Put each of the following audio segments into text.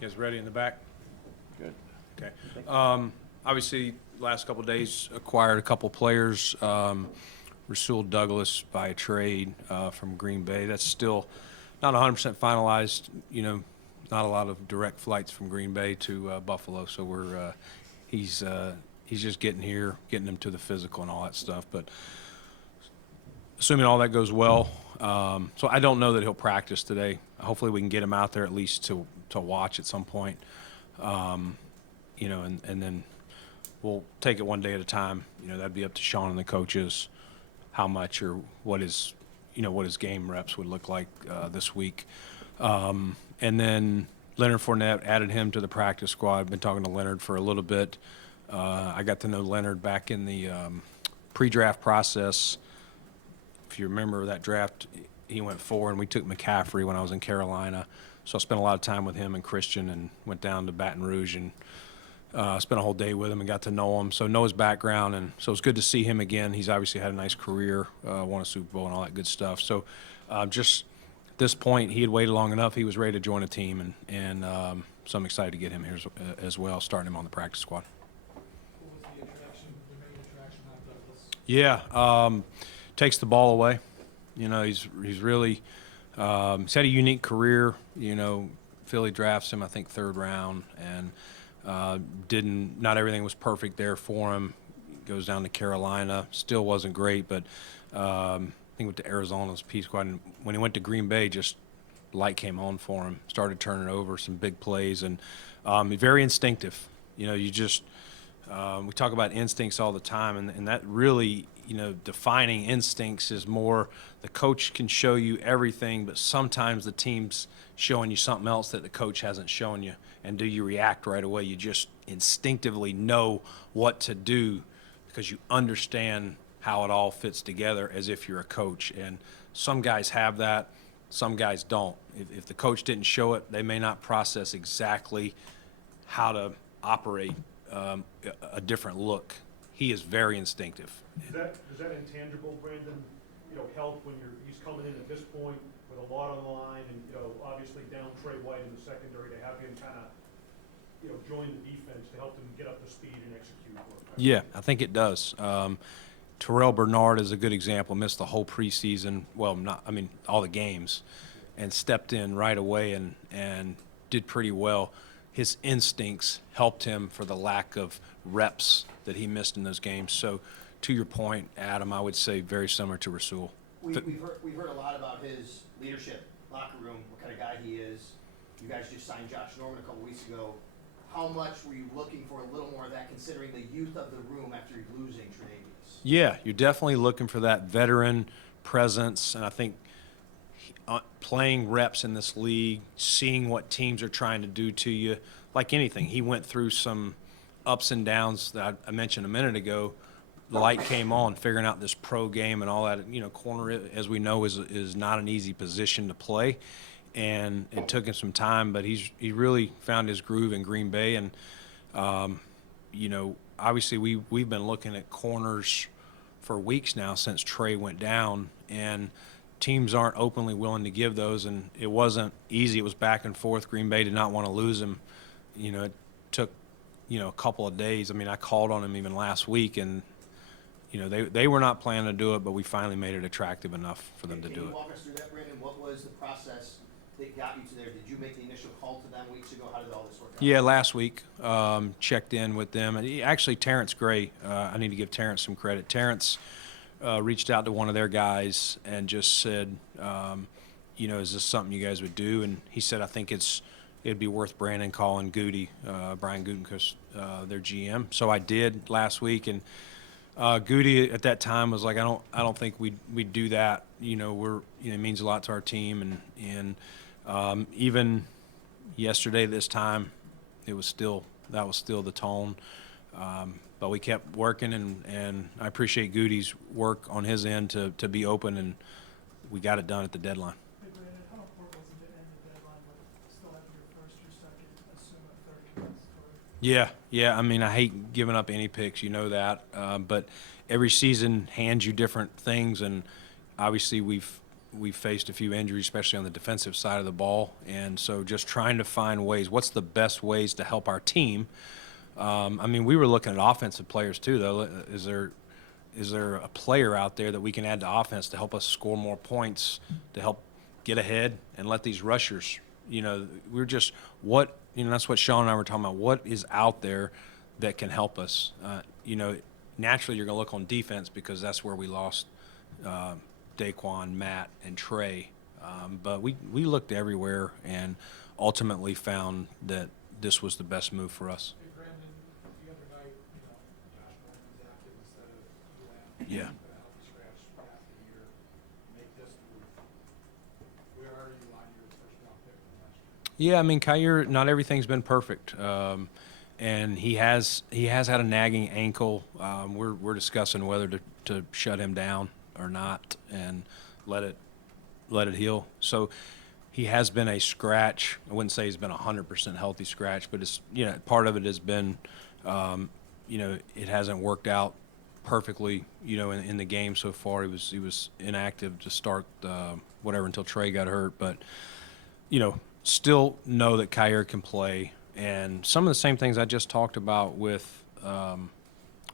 You guys ready in the back? Good. Okay. Obviously, last couple of days acquired a couple players. Rasul Douglas by a trade from Green Bay. That's still not 100% finalized. You know, not a lot of direct flights from Green Bay to Buffalo. So he's just getting here, getting them to the physical and all that stuff. But assuming all that goes well, so I don't know that he'll practice today. Hopefully, we can get him out there at least to watch at some point. You know, and then we'll take it one day at a time. You know, that'd be up to Sean and the coaches how much or what his game reps would look like this week. And then Leonard Fournette, added him to the practice squad. I've been talking to Leonard for a little bit. I got to know Leonard back in the pre-draft process. If you remember that draft, he went 4, and we took McCaffrey when I was in Carolina. So I spent a lot of time with him and Christian and went down to Baton Rouge and spent a whole day with him and got to know him. So know his background, and so it's good to see him again. He's obviously had a nice career, won a Super Bowl and all that good stuff. So just at this point, he had waited long enough. He was ready to join a team, and so I'm excited to get him here as well, starting him on the practice squad. What was the main attraction on Douglas? Yeah, takes the ball away. You know, he's really he's had a unique career. You know, Philly drafts him, I think, 3rd round, and not everything was perfect there for him. Goes down to Carolina, still wasn't great, but I think went to Arizona's P squad. And when he went to Green Bay, just light came on for him. Started turning over some big plays, and very instinctive. You know, you just we talk about instincts all the time, and that really, you know, defining instincts is more the coach can show you everything, but sometimes the team's showing you something else that the coach hasn't shown you. And do you react right away? You just instinctively know what to do because you understand how it all fits together as if you're a coach. And some guys have that, some guys don't. If the coach didn't show it, they may not process exactly how to operate a different look. He is very instinctive. Does that intangible, Brandon, you know, help when he's coming in at this point with a lot on the line, and, you know, obviously down Trey White in the secondary, to have him kind of, you know, join the defense to help them get up to speed and execute work? Yeah, I think it does. Terrell Bernard is a good example. Missed the whole preseason, all the games, and stepped in right away and did pretty well. His instincts helped him for the lack of reps that he missed in those games. So, to your point, Adam, I would say very similar to Rasul. We've heard a lot about his leadership, locker room, what kind of guy he is. You guys just signed Josh Norman a couple weeks ago. How much were you looking for a little more of that, considering the youth of the room after losing Tre'Davious? Yeah, you're definitely looking for that veteran presence, and I think playing reps in this league, seeing what teams are trying to do to you, like anything. He went through some ups and downs that I mentioned a minute ago. The light came on, figuring out this pro game and all that. You know, corner, as we know, is not an easy position to play, and it took him some time, but he really found his groove in Green Bay. And you know, obviously we've been looking at corners for weeks now since Trey went down, and teams aren't openly willing to give those, and it wasn't easy. It was back and forth. Green Bay did not want to lose him. You know, it took, you know, a couple of days. I mean, I called on him even last week, and, you know, they were not planning to do it, but we finally made it attractive enough for them to do it. Can you walk us through that, Brandon? What was the process that got you to there? Did you make the initial call to them weeks ago? How did all this work out? Yeah, last week, checked in with them. And actually, Terrence Gray, I need to give Terrence some credit. Terrence reached out to one of their guys and just said, you know, is this something you guys would do? And he said, I think it'd be worth Brandon calling Goody, Brian Gutekunst, their GM. So I did last week, and Goody at that time was like, I don't think we'd do that. You know, it means a lot to our team, and even yesterday this time, that was still the tone. But we kept working, and I appreciate Goody's work on his end to be open, and we got it done at the deadline. Hey, Brandon, how important was it to end the deadline with still having your first, your second, assume a third commencatory? Yeah. I mean, I hate giving up any picks, you know that. But every season hands you different things, and obviously we've we faced a few injuries, especially on the defensive side of the ball, and so just trying to find ways. What's the best ways to help our team? I mean, we were looking at offensive players too, though. Is there a player out there that we can add to offense to help us score more points, to help get ahead and let these rushers, we're just that's what Sean and I were talking about. What is out there that can help us? Naturally you're going to look on defense because that's where we lost Daquan, Matt, and Trey. But we looked everywhere and ultimately found that this was the best move for us. Hey, Brandon, the other night, Josh Norman was active instead of UM. Yeah. Put a healthy scratch half the year. Make this move. Where are you on your first round pick from last year? Yeah, I mean, Kyer, not everything's been perfect. And he has had a nagging ankle. We're discussing whether to shut him down or not and let it heal. So he has been a scratch. I wouldn't say he's been 100% healthy scratch, but it's part of it has been it hasn't worked out perfectly in the game so far. He was inactive to start until Trey got hurt, but still know that Kyer can play. And some of the same things I just talked about with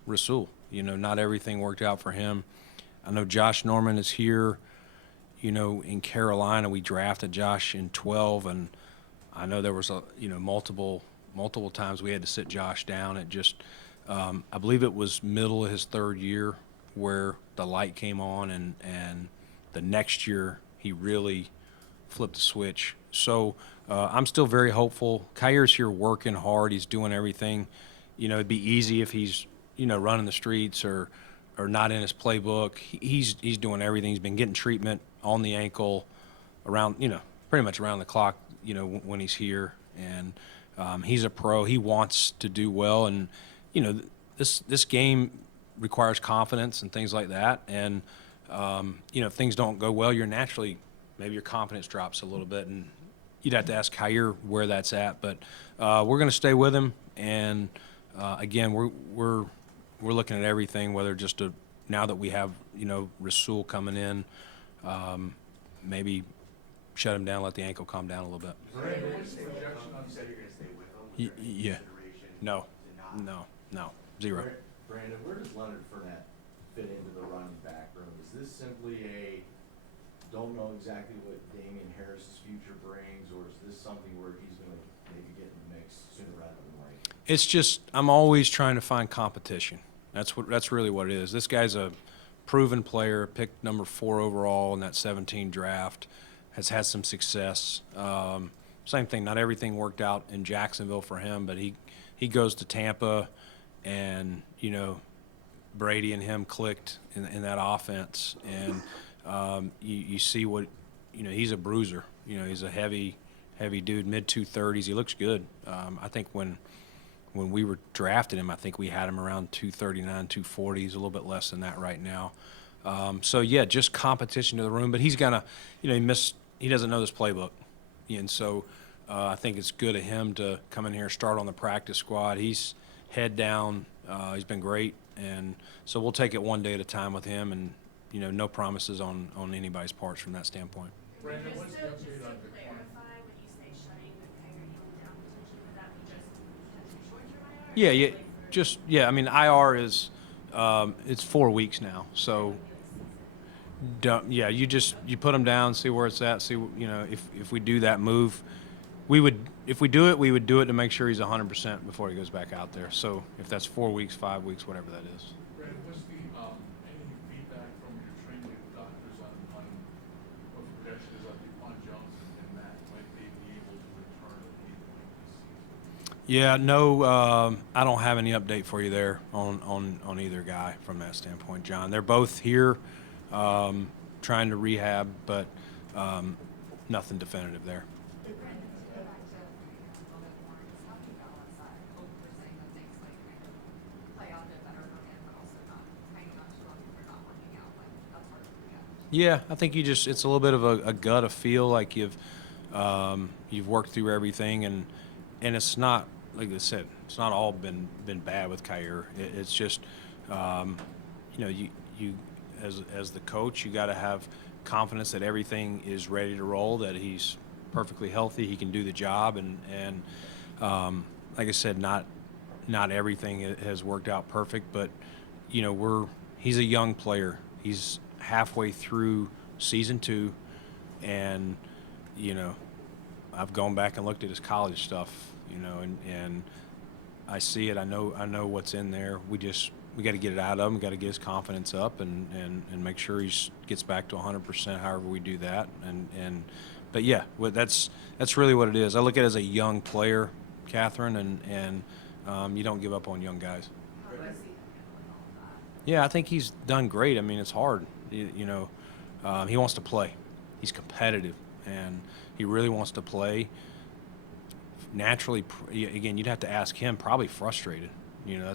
Rasul. Not everything worked out for him. I know Josh Norman is here. In Carolina, we drafted Josh in 12, and I know there was multiple times we had to sit Josh down. It just, I believe it was middle of his third year where the light came on, and the next year he really flipped the switch. So I'm still very hopeful. Kyer's here working hard. He's doing everything. It'd be easy if he's, running the streets or not in his playbook. He's doing everything. He's been getting treatment on the ankle around, pretty much around the clock, when he's here. And he's a pro. He wants to do well. And, this game requires confidence and things like that. And, if things don't go well, maybe your confidence drops a little bit. And you'd have to ask Kyer where that's at. But we're going to stay with him. And, again, we're looking at everything, whether just now that we have, Rasul coming in, maybe shut him down, let the ankle calm down a little bit. Brandon, what's the projection on said you're going to stay with him? Was there any Yeah. consideration No, to not? no, zero. Brandon, where does Leonard Fournette fit into the running back room? Is this simply don't know exactly what Damian Harris's future brings, or is this something where he's going to maybe get in the mix sooner rather than later? It's just I'm always trying to find competition. That's really what it is. This guy's a proven player, picked number 4 overall in that 17 draft, has had some success. Same thing, not everything worked out in Jacksonville for him, but he goes to Tampa, and Brady and him clicked in that offense, and you see what he's a bruiser. He's a heavy dude, mid 230s. He looks good. I think when we were drafting him, I think we had him around 239, 240. He's a little bit less than that right now. So yeah, just competition to the room. But he's gonna, he doesn't know this playbook, and so I think it's good of him to come in here, start on the practice squad. He's head down. He's been great, and so we'll take it one day at a time with him, and no promises on anybody's parts from that standpoint. Brandon, what's the Just update to on the clarify, when you say shutting the Kyrie down potentially, would that be just potentially short-term IR? Yeah, or yeah, wait for- just I mean, IR is it's 4 weeks now, so you put them down, see where it's at, see if we do that move, we would do it to make sure he's 100% before he goes back out there. So if that's 4 weeks, 5 weeks, whatever that is. Brandon, what's the, any feedback from your training doctors on what the projection is on Jones and Matt? Might they be able to return at any point this season? Yeah, no, I don't have any update for you there on either guy from that standpoint, John. They're both here trying to rehab, but nothing definitive there. Brandon, to go back to a little bit more, just how do you balance that hope for saying that things might kind of play out a bit better for him, but also not hanging on to them if they're not working out? Like, that's hard to project. Yeah, I think it's a little bit of a gut, a feel like you've worked through everything, and it's not, like I said, it's not all been bad with Kyer. It's just, you as the coach, you got to have confidence that everything is ready to roll, that he's perfectly healthy, he can do the job, and like I said, not everything has worked out perfect, but you know, he's a young player. He's halfway through season 2, and you know, I've gone back and looked at his college stuff, you know, and I see it. I know what's in there. We got to get it out of him. We got to get his confidence up and make sure he gets back to 100%. However we do that, but yeah, well, that's really what it is. I look at it as a young player, Catherine, and you don't give up on young guys. How do you see him handling all of that? Yeah, I think he's done great. I mean, it's hard. You know, he wants to play. He's competitive, and he really wants to play. Naturally, again, you'd have to ask him. Probably frustrated. You know,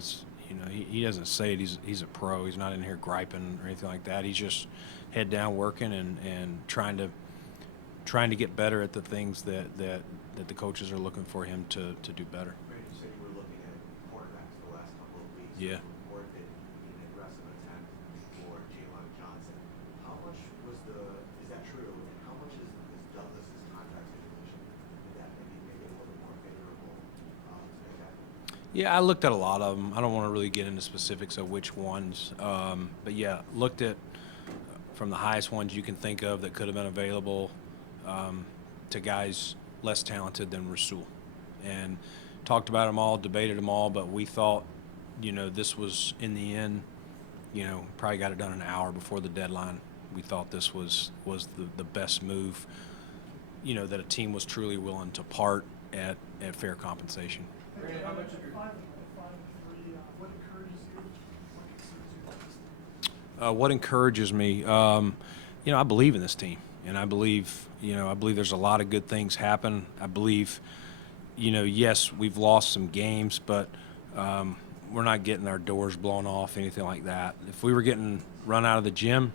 he doesn't say it. He's a pro. He's not in here griping or anything like that. He's just head down working and trying to get better at the things that the coaches are looking for him to do better. Brandon, you said you were looking at cornerbacks the last couple of weeks. Yeah. Or that an aggressive attempt for Jalen Johnson. How much is that true? And how much is Douglas's contract situation? Did that maybe make it a little bit more favorable to make that? Yeah, I looked at a lot of them. I don't want to really get into specifics of which ones, but yeah, looked at from the highest ones you can think of that could have been available to guys less talented than Rasul, and talked about them all, debated them all, but we thought, you know, this was in the end, you know, probably got it done an hour before the deadline. We thought this was the best move, you know, that a team was truly willing to part at fair compensation. Brandon, how much of your final 3, what encourages you? What concerns you about this team? What encourages me, you know, I believe in this team, and I believe there's a lot of good things happen. I believe, you know, yes, we've lost some games, but we're not getting our doors blown off, anything like that. If we were getting run out of the gym,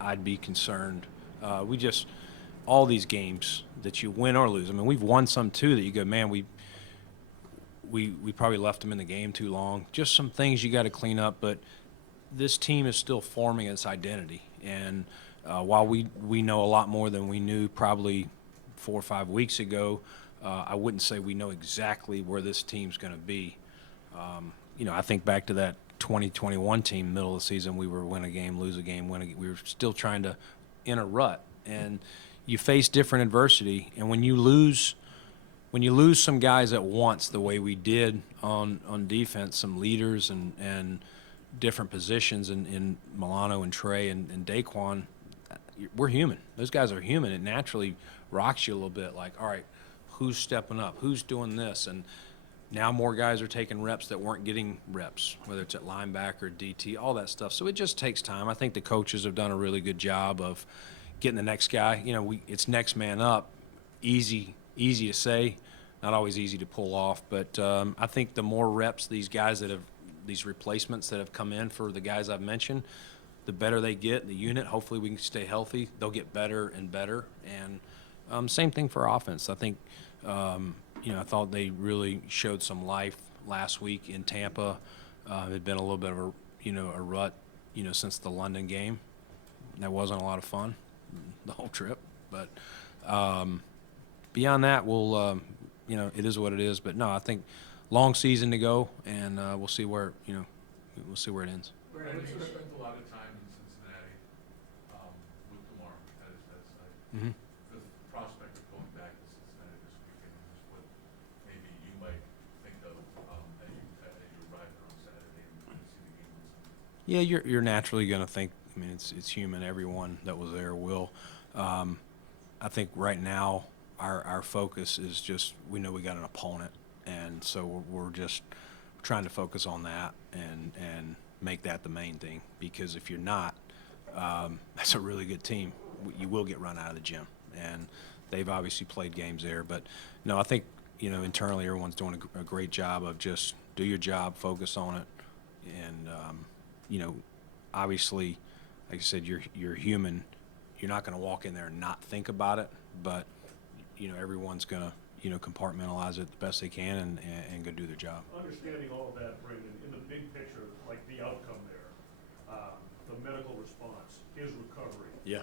I'd be concerned. All these games that you win or lose. I mean, we've won some too that you go, man, we probably left them in the game too long. Just some things you got to clean up, but this team is still forming its identity. And while we know a lot more than we knew probably 4 or 5 weeks ago, I wouldn't say we know exactly where this team's going to be. You know, I think back to that 2021 team, middle of the season, we were win a game, lose a game, win a game. We were still trying to in a rut, and you face different adversity. And when you lose some guys at once, the way we did on defense, some leaders and different positions in Milano and Trey and Daquan, we're human. Those guys are human. It naturally rocks you a little bit. Like, all right, who's stepping up? Who's doing this? And now more guys are taking reps that weren't getting reps, whether it's at linebacker, DT, all that stuff. So it just takes time. I think the coaches have done a really good job of getting the next guy. You know, it's next man up. Easy to say, not always easy to pull off. But I think the more reps these replacements that have come in for the guys I've mentioned, the better they get, the unit. Hopefully we can stay healthy. They'll get better and better. And same thing for offense. I think, you know, I thought they really showed some life last week in Tampa. It had been a little bit of a rut, you know, since the London game. That wasn't a lot of fun, the whole trip. But beyond that, we'll, you know, it is what it is. But no, I think long season to go, and we'll see where it ends. Brandon, you spent a lot of time in Cincinnati with Demar at his bedside. Mm-hmm. The prospect of going back to Cincinnati this weekend is what maybe you might think of as you arrive there on Saturday and see the game on Sunday. Yeah, you're naturally going to think. I mean, it's human. Everyone that was there will. I think right now our focus is just we know we got an opponent, and so we're just trying to focus on that and make that the main thing. Because if you're not, that's a really good team. You will get run out of the gym, and they've obviously played games there. But no, I think, you know, internally everyone's doing a great job of just do your job, focus on it, and you know, obviously, like I said, you're human. You're not going to walk in there and not think about it, but you know, everyone's going to, you know, compartmentalize it the best they can and go do their job. Understanding all of that, Brandon, in the big picture, like the outcome there, the medical response, his recovery. Yeah.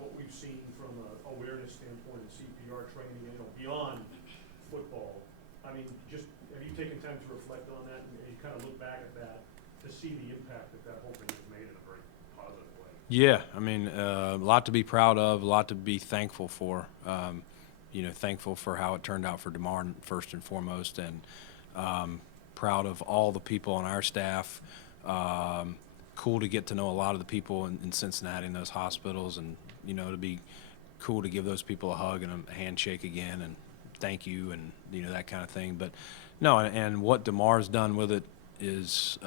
what we've seen from a awareness standpoint and CPR training, you know, beyond football. I mean, just, have you taken time to reflect on that and kind of look back at that to see the impact that that whole thing has made in a very positive way? Yeah, I mean, a lot to be proud of, a lot to be thankful for. You know, thankful for how it turned out for Demar first and foremost, and proud of all the people on our staff. Cool to get to know a lot of the people in Cincinnati in those hospitals, and, you know, to be cool to give those people a hug and a handshake again and thank you and, you know, that kind of thing. But no, and what Demar's done with it is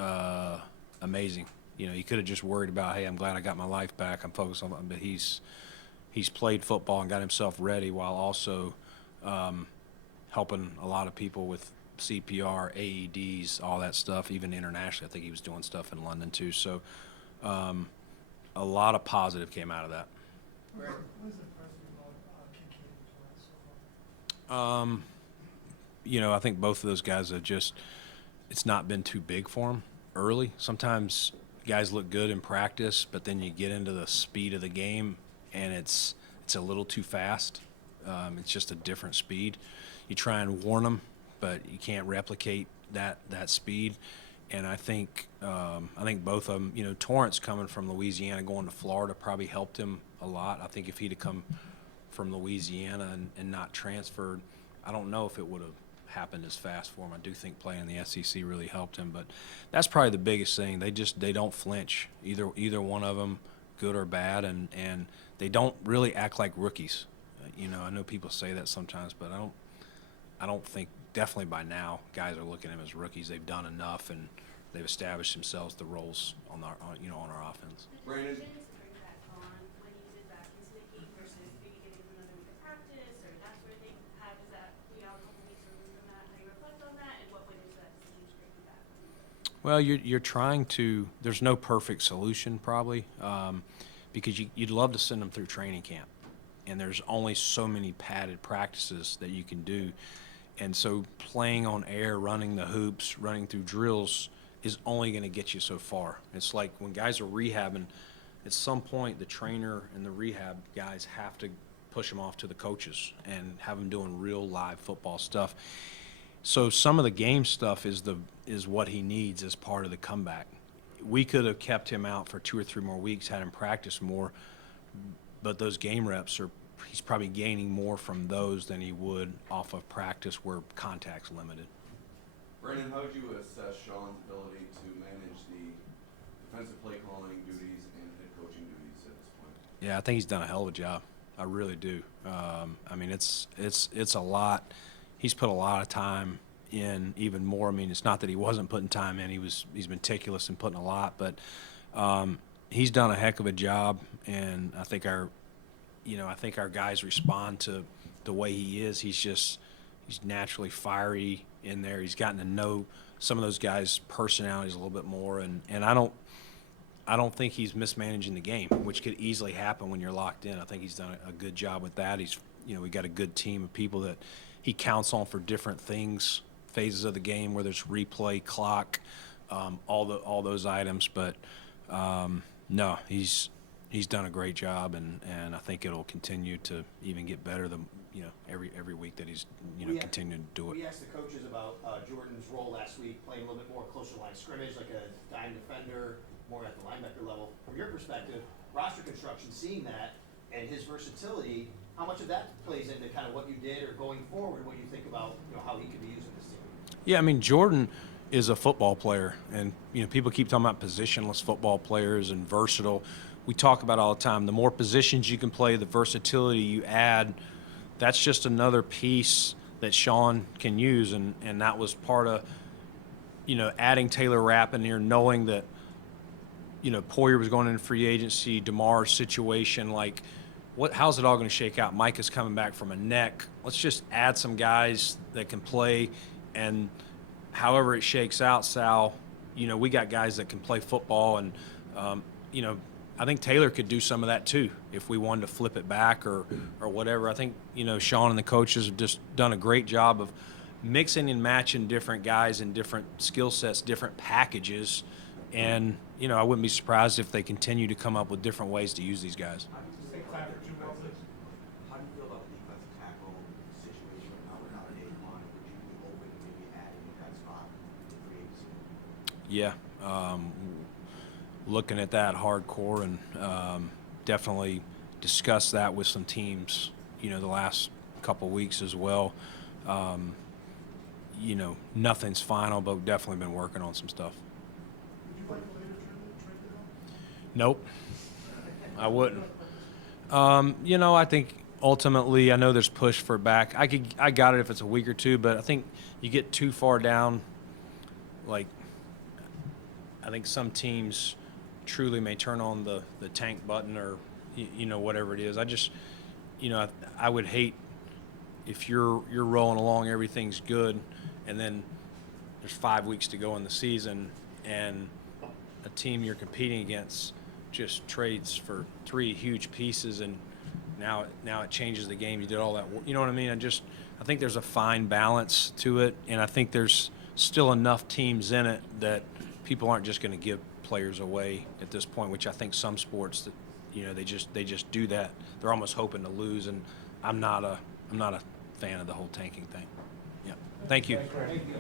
amazing. You know, he could have just worried about, hey, I'm glad I got my life back, I'm focused on, but he's played football and got himself ready while also helping a lot of people with CPR, AEDs, all that stuff, even internationally. I think he was doing stuff in London too. So a lot of positive came out of that. What is impressive about Kincaid so far? You know, I think both of those guys have just, it's not been too big for them early. Sometimes guys look good in practice, but then you get into the speed of the game and it's a little too fast. It's just a different speed. You try and warn them, but you can't replicate that speed. And I think both of them, you know, Torrance coming from Louisiana going to Florida probably helped him a lot. I think if he'd have come from Louisiana and not transferred, I don't know if it would have happened as fast for him. I do think playing in the SEC really helped him, but that's probably the biggest thing. They don't flinch, either one of them, good or bad, and they don't really act like rookies. You know, I know people say that sometimes, but I don't think, definitely by now, guys are looking at them as rookies. They've done enough and they've established themselves the roles on our offense. Brandon? Did you bring that on when you did back into the game versus maybe getting another week of practice, or that's where they had, is that we are a couple weeks removed from that? How you reflect on that, and what went into that decision to bring you back? Well, you're trying to. There's no perfect solution probably, because you'd love to send them through training camp, and there's only so many padded practices that you can do, and so playing on air, running the hoops, running through drills is only going to get you so far. It's like when guys are rehabbing, at some point the trainer and the rehab guys have to push them off to the coaches and have them doing real live football stuff. So some of the game stuff is what he needs as part of the comeback. We could have kept him out for 2 or 3 more weeks, had him practice more, but those game reps he's probably gaining more from those than he would off of practice where contact's limited. Brandon, how would you assess Sean's ability to manage the defensive play calling duties and head coaching duties at this point? Yeah, I think he's done a hell of a job. I really do. I mean, it's a lot. He's put a lot of time in, even more. I mean, it's not that he wasn't putting time in. He's meticulous in putting a lot, but he's done a heck of a job. And I think our guys respond to the way he is. He's naturally fiery in there. He's gotten to know some of those guys' personalities a little bit more, and I don't think he's mismanaging the game, which could easily happen when you're locked in. I think he's done a good job with that. We got a good team of people that he counts on for different things, phases of the game, whether it's replay, clock, all those items. But no, he's done a great job, and I think it'll continue to even get better every week that he's continuing to do it. We asked the coaches about Jordan's role last week, playing a little bit more closer line scrimmage, like a dime defender, more at the linebacker level. From your perspective, roster construction, seeing that and his versatility, how much of that plays into kind of what you did or going forward, what you think about how he could be using this team? Yeah, I mean, Jordan is a football player, and people keep talking about positionless football players and versatile. We talk about all the time. The more positions you can play, the versatility you add, that's just another piece that Sean can use, and that was part of adding Taylor Rapp in here, knowing that Poyer was going into free agency, Demar's situation, like how's it all going to shake out? Micah's coming back from a neck. Let's just add some guys that can play, and however it shakes out, Sal, we got guys that can play football, and I think Taylor could do some of that too if we wanted to flip it back or whatever. I think Sean and the coaches have just done a great job of mixing and matching different guys and different skill sets, different packages, and I wouldn't be surprised if they continue to come up with different ways to use these guys. Take time for yeah, looking at that hardcore and definitely discussed that with some teams, you know, the last couple weeks as well. You know, nothing's final, but we've definitely been working on some stuff. Would you like a later trade deadline? Nope, I wouldn't. You know, I think ultimately, I know there's push for back. I got it if it's a week or two, but I think you get too far down. Like, I think some teams truly may turn on the tank button or, you know, whatever it is. I just, you know, I would hate if you're rolling along, everything's good, and then there's 5 weeks to go in the season, and a team you're competing against just trades for 3 huge pieces, and now it changes the game. You did all that, you know what I mean? I think there's a fine balance to it, and I think there's still enough teams in it that people aren't just going to give players away at this point, which I think some sports that, you know, they just do that. They're almost hoping to lose, and I'm not a fan of the whole tanking thing. Yeah. Thank you. Thank you.